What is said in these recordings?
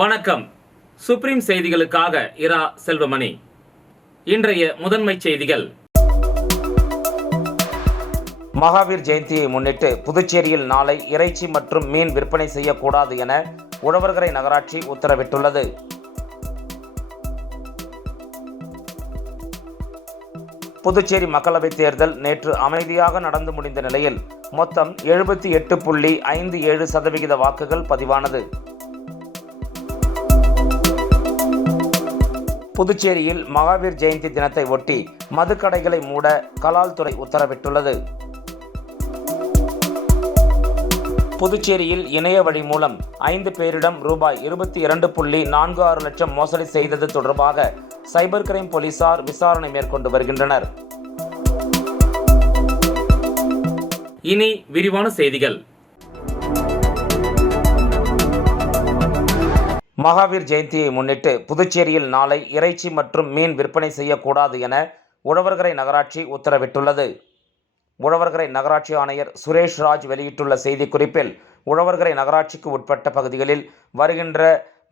வணக்கம். சுப்ரீம் செய்திகளுக்காக இரா செல்வமணி. இன்றைய முதன்மை செய்திகள். மகாவீர் ஜெயந்தியை முன்னிட்டு புதுச்சேரியில் நாளை இறைச்சி மற்றும் மீன் விற்பனை செய்யக்கூடாது என உழவர்கரை நகராட்சி உத்தரவிட்டுள்ளது. புதுச்சேரி மக்களவைத் தேர்தல் நேற்று அமைதியாக நடந்து முடிந்த நிலையில் மொத்தம் 78.57% வாக்குகள் பதிவானது. புதுச்சேரியில் மகாவீர் ஜெயந்தி தினத்தை ஒட்டி மதுக்கடைகளை மூட கலால்துறை உத்தரவிட்டுள்ளது. புதுச்சேரியில் இணைய வழி மூலம் 5 பேரிடம் ரூபாய் 22.46 லட்சம் மோசடி செய்தது தொடர்பாக சைபர் கிரைம் போலீசார் விசாரணை மேற்கொண்டு வருகின்றனர். இனி விரிவான செய்திகள். மகாவீர் ஜெயந்தியை முன்னிட்டு புதுச்சேரியில் நாளை இறைச்சி மற்றும் மீன் விற்பனை செய்யக்கூடாது என உழவர்கரை நகராட்சி உத்தரவிட்டுள்ளது. உழவர்கரை நகராட்சி ஆணையர் சுரேஷ் ராஜ் வெளியிட்டுள்ள செய்திக்குறிப்பில், உழவர்கரை நகராட்சிக்கு உட்பட்ட பகுதிகளில் வருகின்ற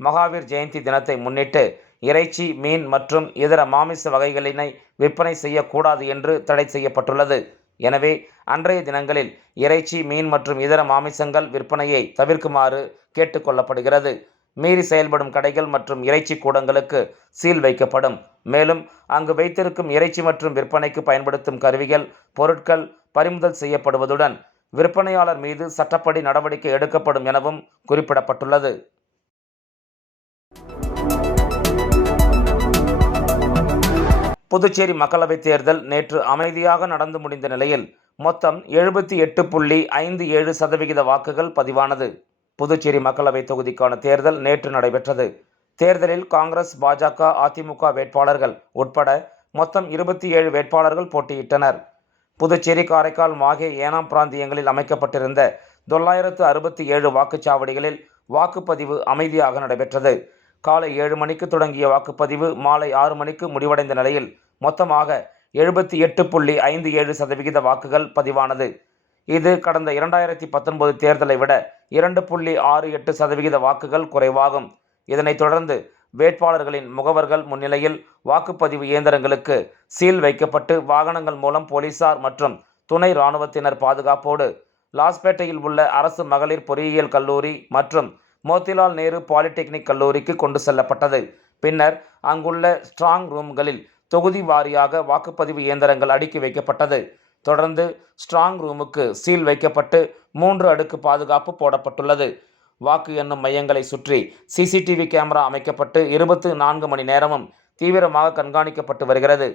மகாவீர் ஜெயந்தி தினத்தை முன்னிட்டு இறைச்சி, மீன் மற்றும் இதர மாமிச வகைகளினை விற்பனை செய்யக்கூடாது என்று தடை செய்யப்பட்டுள்ளது. எனவே அன்றைய தினங்களில் இறைச்சி, மீன் மற்றும் இதர மாமிசங்கள் விற்பனையை தவிர்க்குமாறு கேட்டுக்கொள்ளப்படுகிறது. மீறி செயல்படும் கடைகள் மற்றும் இறைச்சி கூடங்களுக்கு சீல் வைக்கப்படும். மேலும் அங்கு வைத்திருக்கும் இறைச்சி மற்றும் விற்பனைக்கு பயன்படுத்தும் கருவிகள், பொருட்கள் பறிமுதல் செய்யப்படுவதுடன் விற்பனையாளர் மீது சட்டப்படி நடவடிக்கை எடுக்கப்படும் எனவும் குறிப்பிடப்பட்டுள்ளது. புதுச்சேரி மக்களவைத் தேர்தல் நேற்று அமைதியாக நடந்து முடிந்த நிலையில் மொத்தம் 78.57% வாக்குகள் பதிவானது. புதுச்சேரி மக்களவை தொகுதிக்கான தேர்தல் நேற்று நடைபெற்றது. தேர்தலில் காங்கிரஸ், பாஜக, அதிமுக வேட்பாளர்கள் உட்பட மொத்தம் 27 வேட்பாளர்கள் போட்டியிட்டனர். புதுச்சேரி, காரைக்கால், மாஹே, ஏனாம் பிராந்தியங்களில் அமைக்கப்பட்டிருந்த 967 வாக்குச்சாவடிகளில் வாக்குப்பதிவு அமைதியாக நடைபெற்றது. காலை 7 மணிக்கு தொடங்கிய வாக்குப்பதிவு மாலை 6 மணிக்கு முடிவடைந்த நிலையில் மொத்தமாக 78.57% வாக்குகள் பதிவானது. இது கடந்த 2019 தேர்தலை விட 2.68% வாக்குகள் குறைவாகும். இதனைத் தொடர்ந்து வேட்பாளர்களின் முகவர்கள் முன்னிலையில் வாக்குப்பதிவு இயந்திரங்களுக்கு சீல் வைக்கப்பட்டு வாகனங்கள் மூலம் போலீசார் மற்றும் துணை இராணுவத்தினர் பாதுகாப்போடு லாஸ்பேட்டையில் உள்ள அரசு மகளிர் பொறியியல் கல்லூரி மற்றும் மோத்திலால் நேரு பாலிடெக்னிக் கல்லூரிக்கு கொண்டு செல்லப்பட்டது. பின்னர் அங்குள்ள ஸ்ட்ராங் ரூம்களில் தொகுதி வாரியாக வாக்குப்பதிவு இயந்திரங்கள் அடுக்கி வைக்கப்பட்டது. தொடர்ந்து ஸ்ட்ராங் ரூமுக்கு சீல் வைக்கப்பட்டு 3 அடுக்கு பாதுகாப்பு போடப்பட்டுள்ளது. வாக்கு எண்ணும் மையங்களை சுற்றி சிசிடிவி கேமரா அமைக்கப்பட்டு 24 மணி நேரமும் தீவிரமாக கண்காணிக்கப்பட்டு வருகிறது.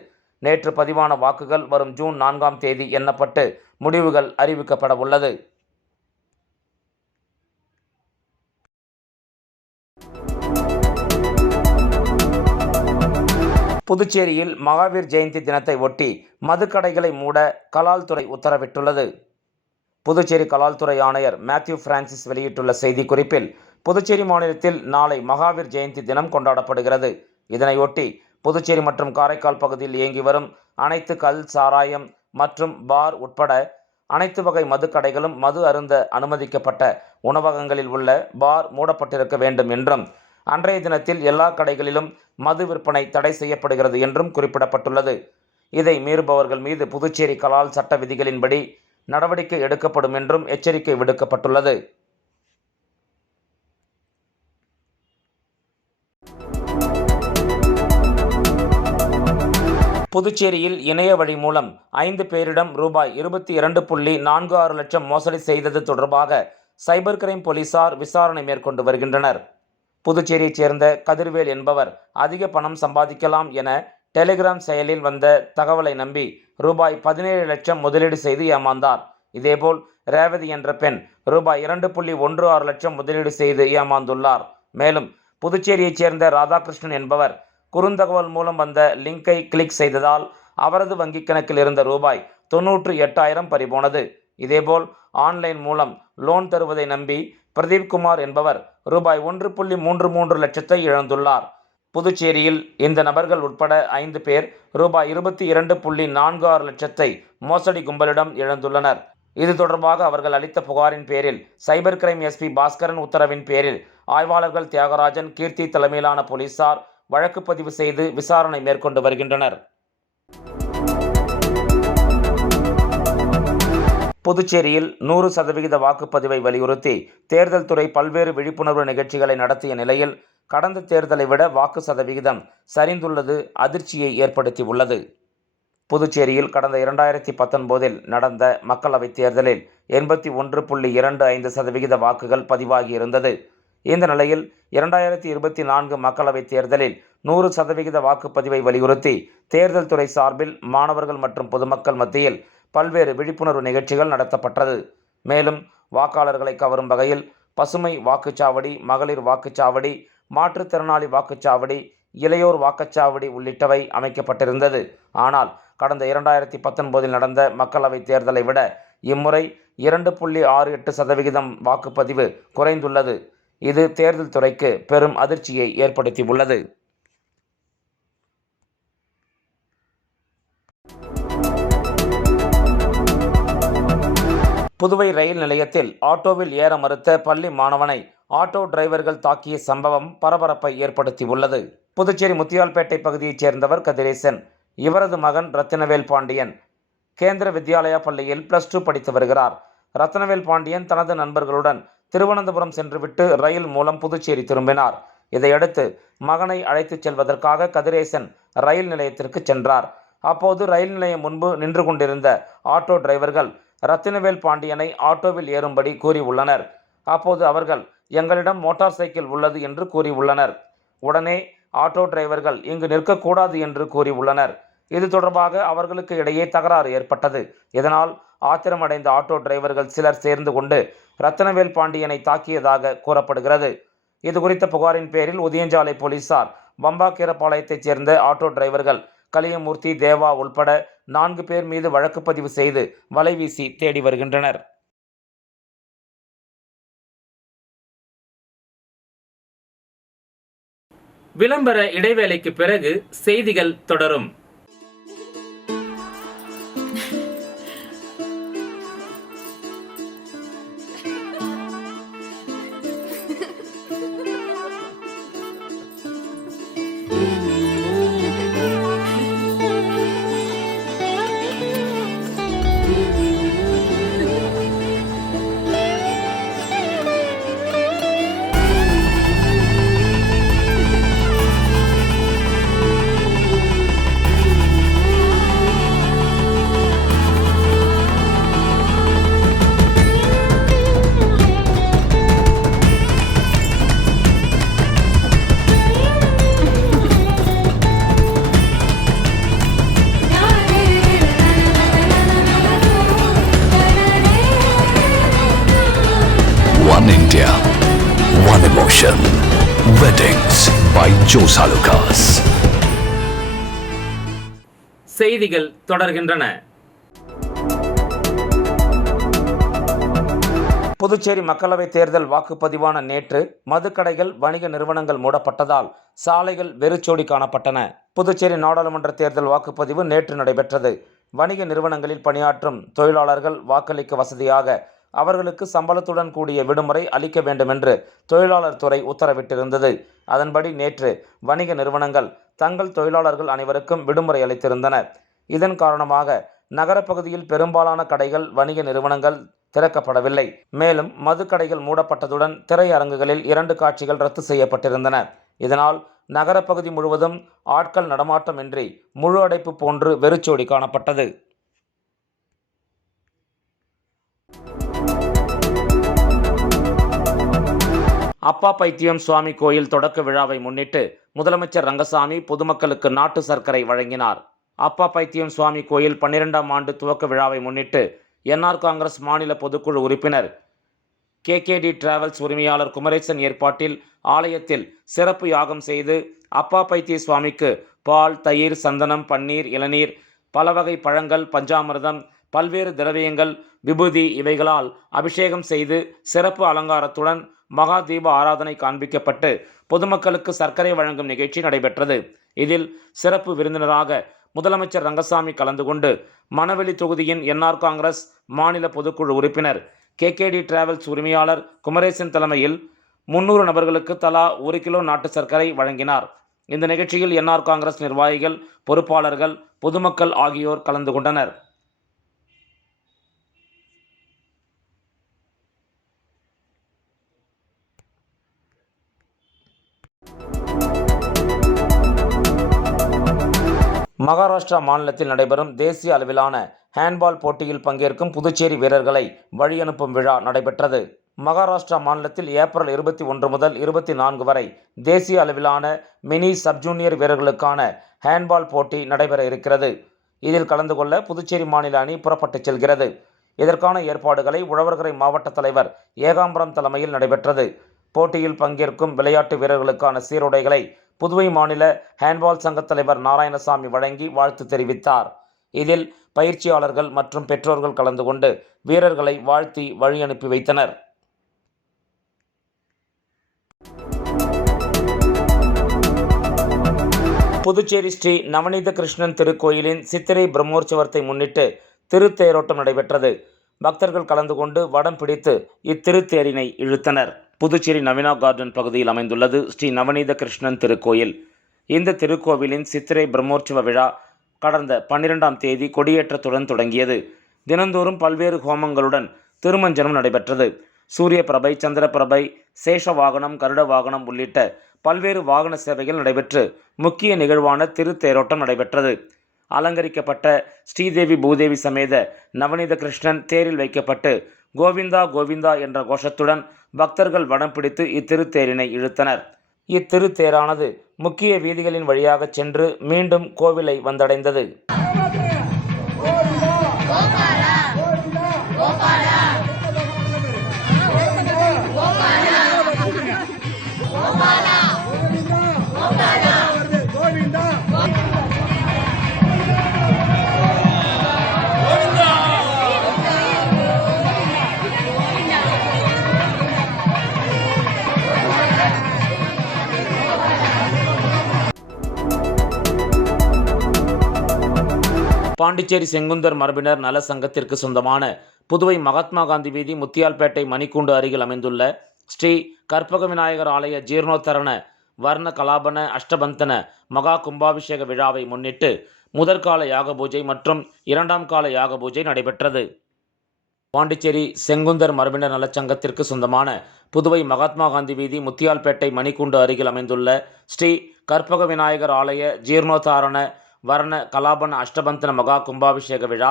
நேற்று பதிவான வாக்குகள் வரும் ஜூன் 4ஆம் தேதி எண்ணப்பட்டு முடிவுகள் அறிவிக்கப்பட உள்ளது. புதுச்சேரியில் மகாவீர் ஜெயந்தி தினத்தை ஒட்டி மதுக்கடைகளை மூட கலால்துறை உத்தரவிட்டுள்ளது. புதுச்சேரி கலால்துறை ஆணையர் மேத்யூ பிரான்சிஸ் வெளியிட்டுள்ள செய்திக்குறிப்பில், புதுச்சேரி மாநிலத்தில் நாளை மகாவீர் ஜெயந்தி தினம் கொண்டாடப்படுகிறது. இதனையொட்டி புதுச்சேரி மற்றும் காரைக்கால் பகுதியில் இயங்கி வரும் அனைத்து கல், சாராயம் மற்றும் பார் உட்பட அனைத்து வகை மதுக்கடைகளும் மது அருந்த அனுமதிக்கப்பட்ட உணவகங்களில் உள்ள பார் மூடப்பட்டிருக்க வேண்டும் என்றும், அன்றைய தினத்தில் எல்லா கடைகளிலும் மது விற்பனை தடை செய்யப்படுகிறது என்றும் குறிப்பிடப்பட்டுள்ளது. இதை மீறுபவர்கள் மீது புதுச்சேரி கலால் சட்ட விதிகளின்படி நடவடிக்கை எடுக்கப்படும் என்றும் எச்சரிக்கை விடுக்கப்பட்டுள்ளது. புதுச்சேரியில் இணைய வழி மூலம் 5 பேரிடம் ரூபாய் 22.46 லட்சம் மோசடி செய்தது தொடர்பாக சைபர் கிரைம் போலீசார் விசாரணை மேற்கொண்டு வருகின்றனர். புதுச்சேரியைச் சேர்ந்த கதிர்வேல் என்பவர் அதிக பணம் சம்பாதிக்கலாம் என டெலிகிராம் செயலில் வந்த தகவலை நம்பி ரூபாய் 17 லட்சம் முதலீடு செய்து ஏமாந்தார். இதேபோல் ரேவதி என்ற பெண் ரூபாய் 2.16 லட்சம் முதலீடு செய்து ஏமாந்துள்ளார். மேலும் புதுச்சேரியைச் சேர்ந்த ராதாகிருஷ்ணன் என்பவர் குறுந்தகவல் மூலம் வந்த லிங்கை கிளிக் செய்ததால் அவரது வங்கிக் கணக்கில் இருந்த ரூபாய் 98,000 பறிபோனது. இதேபோல் ஆன்லைன் மூலம் லோன் தருவதை நம்பி பிரதீப் குமார் என்பவர் ரூபாய் 1.33 லட்சத்தை இழந்துள்ளார். புதுச்சேரியில் இந்த நபர்கள் உட்பட 5 பேர் ரூபாய் 22.46 லட்சத்தை மோசடி கும்பலிடம் இழந்துள்ளனர். இது தொடர்பாக அவர்கள் அளித்த புகாரின் பேரில் சைபர் கிரைம் எஸ்பி பாஸ்கரன் உத்தரவின் பேரில் ஆய்வாளர்கள் தியாகராஜன், கீர்த்தி தலைமையிலான போலீசார் வழக்கு பதிவு செய்து விசாரணை மேற்கொண்டு வருகின்றனர். புதுச்சேரியில் 100% வாக்குப்பதிவை வலியுறுத்தி தேர்தல் துறை பல்வேறு விழிப்புணர்வு நிகழ்ச்சிகளை நடத்திய நிலையில் கடந்த தேர்தலை விட வாக்கு சதவிகிதம் சரிந்துள்ளது அதிர்ச்சியை ஏற்படுத்தியுள்ளது. புதுச்சேரியில் கடந்த 2019 நடந்த மக்களவைத் தேர்தலில் 81.25% வாக்குகள் பதிவாகியிருந்தது. இந்த நிலையில் 2024 மக்களவைத் தேர்தலில் 100% வாக்குப்பதிவை வலியுறுத்தி தேர்தல் துறை சார்பில் மாணவர்கள் மற்றும் பொதுமக்கள் மத்தியில் பல்வேறு விழிப்புணர்வு நிகழ்ச்சிகள் நடத்தப்பட்டது. மேலும் வாக்காளர்களை கவரும் வகையில் பசுமை வாக்குச்சாவடி, மகளிர் வாக்குச்சாவடி, மாற்றுத்திறனாளி வாக்குச்சாவடி, இளையோர் வாக்குச்சாவடி உள்ளிட்டவை அமைக்கப்பட்டிருந்தது. ஆனால் கடந்த 2019 நடந்த மக்களவைத் தேர்தலை விட இம்முறை 2.68% வாக்குப்பதிவு குறைந்துள்ளது. இது தேர்தல் துறைக்கு பெரும் அதிர்ச்சியை ஏற்படுத்தியுள்ளது. புதுவை ரயில் நிலையத்தில் ஆட்டோவில் ஏற மறுத்த பள்ளி மாணவனை ஆட்டோ டிரைவர்கள் தாக்கிய சம்பவம் பரபரப்பை ஏற்படுத்தியுள்ளது. புதுச்சேரி முத்தியால்பேட்டை பகுதியைச் சேர்ந்தவர் கதிரேசன். இவரது மகன் ரத்தினவேல் பாண்டியன் கேந்திர வித்யாலயா பள்ளியில் +2 படித்து வருகிறார். ரத்தினவேல் பாண்டியன் தனது நண்பர்களுடன் திருவனந்தபுரம் சென்றுவிட்டு ரயில் மூலம் புதுச்சேரி திரும்பினார். இதையடுத்து மகனை அழைத்துச் செல்வதற்காக கதிரேசன் ரயில் நிலையத்திற்கு சென்றார். அப்போது ரயில் நிலையம் முன்பு நின்று கொண்டிருந்த ஆட்டோ டிரைவர்கள் ரத்தினவேல் பாண்டியனை ஆட்டோவில் ஏறும்படி கூறியுள்ளனர். அப்போது அவர்கள் எங்களிடம் மோட்டார் சைக்கிள் உள்ளது என்று கூறியுள்ளனர். உடனே ஆட்டோ டிரைவர்கள் இங்கு நிற்கக்கூடாது என்று கூறியுள்ளனர். இது தொடர்பாக அவர்களுக்கு இடையே தகராறு ஏற்பட்டது. இதனால் ஆத்திரமடைந்த ஆட்டோ டிரைவர்கள் சிலர் சேர்ந்து கொண்டு ரத்தினவேல் பாண்டியனை தாக்கியதாக கூறப்படுகிறது. இது குறித்த புகாரின் பேரில் உதயஞ்சாலை போலீசார் வம்பாக்கீரபாளையத்தைச் சேர்ந்த ஆட்டோ டிரைவர்கள் கலியமூர்த்தி, தேவா உள்பட 4 பேர் மீது வழக்கு பதிவு செய்து வலைவீசி தேடி வருகின்றனர். விளம்பர இடைவேளைக்கு பிறகு செய்திகள் தொடரும். One India, one emotion. Weddings by Jose Alucas. செய்திகள் தொடர்கின்றன. புதுச்சேரி மக்களவைத் தேர்தல் வாக்குப்பதிவான நேற்று மதுக்கடைகள், வணிக நிறுவனங்கள் மூடப்பட்டதால் சாலைகள் வெறிச்சோடி காணப்பட்டன. புதுச்சேரி நாடாளுமன்ற தேர்தல் வாக்குப்பதிவு நேற்று நடைபெற்றது. வணிக நிறுவனங்களில் பணியாற்றும் தொழிலாளர்கள் வாக்களிக்க வசதியாக அவர்களுக்கு சம்பளத்துடன் கூடிய விடுமுறை அளிக்க வேண்டும் என்று தொழிலாளர் துறை உத்தரவிட்டிருந்தது. அதன்படி நேற்று வணிக நிறுவனங்கள் தங்கள் தொழிலாளர்கள் அனைவருக்கும் விடுமுறை அளித்திருந்தன. இதன் காரணமாக நகரப்பகுதியில் பெரும்பாலான கடைகள், வணிக நிறுவனங்கள் திறக்கப்படவில்லை. மேலும் மதுக்கடைகள் மூடப்பட்டதுடன் திரையரங்குகளில் 2 காட்சிகள் ரத்து செய்யப்பட்டிருந்தன. இதனால் நகரப்பகுதி முழுவதும் ஆட்கள் நடமாட்டமின்றி முழு அடைப்பு போன்று வெறிச்சோடி காணப்பட்டது. அப்பா பைத்தியம் சுவாமி கோயில் தொடக்க விழாவை முன்னிட்டு முதலமைச்சர் ரங்கசாமி பொதுமக்களுக்கு நாட்டு சர்க்கரை வழங்கினார். அப்பா பைத்தியம் சுவாமி கோயில் 12ஆம் ஆண்டு துவக்க விழாவை முன்னிட்டு என்ஆர் காங்கிரஸ் மாநில பொதுக்குழு உறுப்பினர் கேகேடி டிராவல்ஸ் உரிமையாளர் குமரேசன் ஏற்பாட்டில் ஆலயத்தில் சிறப்பு யாகம் செய்து அப்பா பைத்திய சுவாமிக்கு பால், தயிர், சந்தனம், பன்னீர், இளநீர், பல வகை பழங்கள், பஞ்சாமிர்தம், பல்வேறு திரவியங்கள், விபூதி இவைகளால் அபிஷேகம் செய்து சிறப்பு அலங்காரத்துடன் மகா தீப ஆராதனை காண்பிக்கப்பட்டு பொதுமக்களுக்கு சர்க்கரை வழங்கும் நிகழ்ச்சி நடைபெற்றது. இதில் சிறப்பு விருந்தினராக முதலமைச்சர் ரங்கசாமி கலந்து கொண்டு மணவெளி தொகுதியின் என்ஆர் காங்கிரஸ் மாநில பொதுக்குழு உறுப்பினர் கேகேடி டிராவல்ஸ் உரிமையாளர் குமரேசன் தலைமையில் 300 நபர்களுக்கு தலா 1 கிலோ நாட்டு சர்க்கரை வழங்கினார். இந்த நிகழ்ச்சியில் என்ஆர் காங்கிரஸ் நிர்வாகிகள், பொறுப்பாளர்கள், பொதுமக்கள் ஆகியோர் கலந்து கொண்டனர். மகாராஷ்டிரா மாநிலத்தில் நடைபெறும் தேசிய அளவிலான ஹேண்ட்பால் போட்டியில் பங்கேற்கும் புதுச்சேரி வீரர்களை வழியனுப்பும் விழா நடைபெற்றது. மகாராஷ்டிரா மாநிலத்தில் ஏப்ரல் 21 முதல் 24 வரை தேசிய அளவிலான மினி சப் ஜூனியர் வீரர்களுக்கான ஹேண்ட்பால் போட்டி நடைபெற இருக்கிறது. இதில் கலந்து கொள்ள புதுச்சேரி மாநில அணி புறப்பட்டுச் செல்கிறது. இதற்கான ஏற்பாடுகளை உழவர்கரை மாவட்ட தலைவர் ஏகாம்பரம் தலைமையில் நடைபெற்றது. போட்டியில் பங்கேற்கும் விளையாட்டு வீரர்களுக்கான சீருடைகளை புதுவை மாநில ஹேண்ட்பால் சங்க தலைவர் நாராயணசாமி வழங்கி வாழ்த்து தெரிவித்தார். இதில் பயிற்சியாளர்கள் மற்றும் பெற்றோர்கள் கலந்து கொண்டு வீரர்களை வாழ்த்தி வழி அனுப்பி வைத்தனர். புதுச்சேரி ஸ்ரீ நவநீத கிருஷ்ணன் திருக்கோயிலின் சித்திரை பிரம்மோற்சவத்தை முன்னிட்டு திருத்தேரோட்டம் நடைபெற்றது. பக்தர்கள் கலந்து கொண்டு வடம் பிடித்து இத்திருத்தேரினை இழுத்தனர். புதுச்சேரி நவீனா கார்டன் பகுதியில் அமைந்துள்ளது ஸ்ரீ நவநீத கிருஷ்ணன் திருக்கோயில். இந்த திருக்கோவிலின் சித்திரை பிரம்மோற்சவ விழா கடந்த 12ஆம் தேதி கொடியேற்றத்துடன் தொடங்கியது. தினந்தோறும் பல்வேறு ஹோமங்களுடன் திருமஞ்சனம் நடைபெற்றது. சூரிய பிரபை, சந்திர பிரபை, சேஷ வாகனம், கருட வாகனம் உள்ளிட்ட பல்வேறு வாகன சேவைகள் நடைபெற்று முக்கிய நிகழ்வான திருத்தேரோட்டம் நடைபெற்றது. அலங்கரிக்கப்பட்ட ஸ்ரீதேவி பூதேவி சமேத நவநீத கிருஷ்ணன் தேரில் வைக்கப்பட்டு கோவிந்தா கோவிந்தா என்ற கோஷத்துடன் பக்தர்கள் வடம் பிடித்து இத்திருத்தேரினை இழுத்தனர். இத்திருத்தேரானது முக்கிய வீதிகளின் வழியாக சென்று மீண்டும் கோவிலை வந்தடைந்தது. பாண்டிச்சேரி செங்குந்தர் மரபினர் நல சங்கத்திற்கு சொந்தமான புதுவை மகாத்மா காந்தி வீதி, முத்தியால்பேட்டை மணிக்கூண்டு அருகில் அமைந்துள்ள ஸ்ரீ கற்பக விநாயகர் ஆலய ஜீர்ணோத்தரண வர்ண கலாபன அஷ்டபந்தன மகா கும்பாபிஷேக விழாவை முன்னிட்டு முதற்கால யாக பூஜை மற்றும் 2ஆம் கால யாக பூஜை நடைபெற்றது. பாண்டிச்சேரி செங்குந்தர் மரபினர் நலச்சங்கத்திற்கு சொந்தமான புதுவை மகாத்மா காந்தி வீதி, முத்தியால்பேட்டை மணிக்கூண்டு அருகில் அமைந்துள்ள ஸ்ரீ கற்பக விநாயகர் ஆலய ஜீர்ணோத்தாரண வர்ண கலாபன அஷ்டபந்தன மகா கும்பாபிஷேக விழா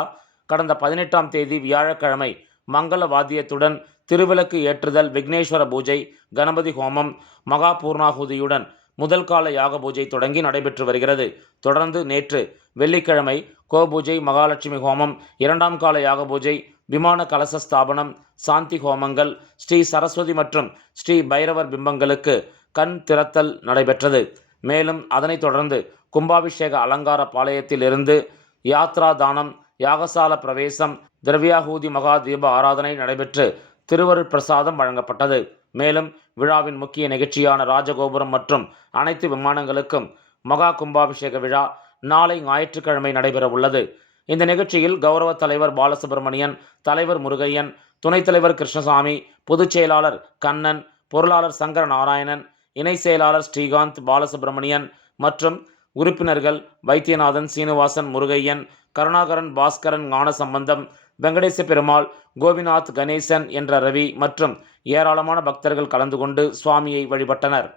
கடந்த 18ஆம் தேதி வியாழக்கிழமை மங்கள வாத்தியத்துடன் திருவிளக்கு ஏற்றுதல், விக்னேஸ்வர பூஜை, கணபதி ஹோமம், மகா பூர்ணாகுதியுடன் முதல் கால யாக பூஜை தொடங்கி நடைபெற்று வருகிறது. தொடர்ந்து நேற்று வெள்ளிக்கிழமை கோபூஜை, மகாலட்சுமி ஹோமம், 2ஆம் கால யாக பூஜை, விமான கலச ஸ்தாபனம், சாந்தி ஹோமங்கள், ஸ்ரீ சரஸ்வதி மற்றும் ஸ்ரீ பைரவர் பிம்பங்களுக்கு கண் திறத்தல் நடைபெற்றது. மேலும் அதனைத் தொடர்ந்து கும்பாபிஷேக அலங்கார பாளையத்தில் இருந்து யாத்ரா தானம், யாகசால பிரவேசம், திரவியாகூதி மகா தீப ஆராதனை நடைபெற்று திருவருட் பிரசாதம் வழங்கப்பட்டது. மேலும் விழாவின் முக்கிய நிகழ்ச்சியான ராஜகோபுரம் மற்றும் அனைத்து விமானங்களுக்கும் மகா கும்பாபிஷேக விழா நாளை ஞாயிற்றுக்கிழமை நடைபெற உள்ளது. இந்த நிகழ்ச்சியில் கௌரவ தலைவர் பாலசுப்ரமணியன், தலைவர் முருகையன், துணைத் தலைவர் கிருஷ்ணசாமி, பொதுச் செயலாளர் கண்ணன், பொருளாளர் சங்கர நாராயணன், இணை செயலாளர் ஸ்ரீகாந்த் பாலசுப்ரமணியன் மற்றும் உறுப்பினர்கள் வைத்தியநாதன், சீனிவாசன், முருகையன், கருணாகரன், பாஸ்கரன், ஞானசம்பந்தம், வெங்கடேச பெருமாள், கோபிநாத், கணேசன் என்ற ரவி மற்றும் ஏராளமான பக்தர்கள் கலந்து கொண்டு சுவாமியை வழிபட்டனர்.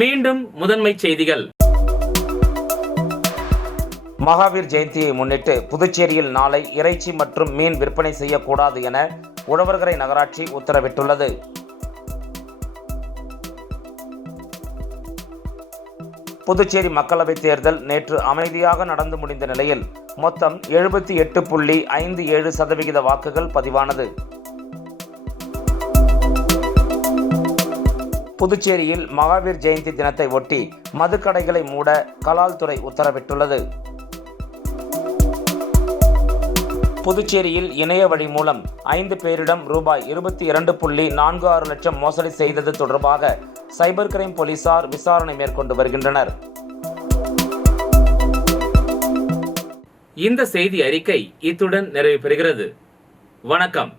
மீண்டும் முதன்மைச் செய்திகள். மகாவீர் ஜெயந்தியை முன்னிட்டு புதுச்சேரியில் நாளை இறைச்சி மற்றும் மீன் விற்பனை செய்யக்கூடாது என உழவர்கரை நகராட்சி உத்தரவிட்டுள்ளது. புதுச்சேரி மக்களவைத் தேர்தல் நேற்று அமைதியாக நடந்து முடிந்த நிலையில் மொத்தம் 78.57% வாக்குகள் பதிவானது. புதுச்சேரியில் மகாவீர் ஜெயந்தி தினத்தை ஒட்டி மதுக்கடைகளை மூட கலால் துறை உத்தரவிட்டுள்ளது. புதுச்சேரியில் இணைய வழி மூலம் 5 பேரிடம் ரூபாய் 22.46 லட்சம் மோசடி செய்தது தொடர்பாக சைபர் கிரைம் போலீசார் விசாரணை மேற்கொண்டு வருகின்றனர். இந்த செய்தி அறிக்கை இத்துடன் நிறைவு பெறுகிறது. வணக்கம்.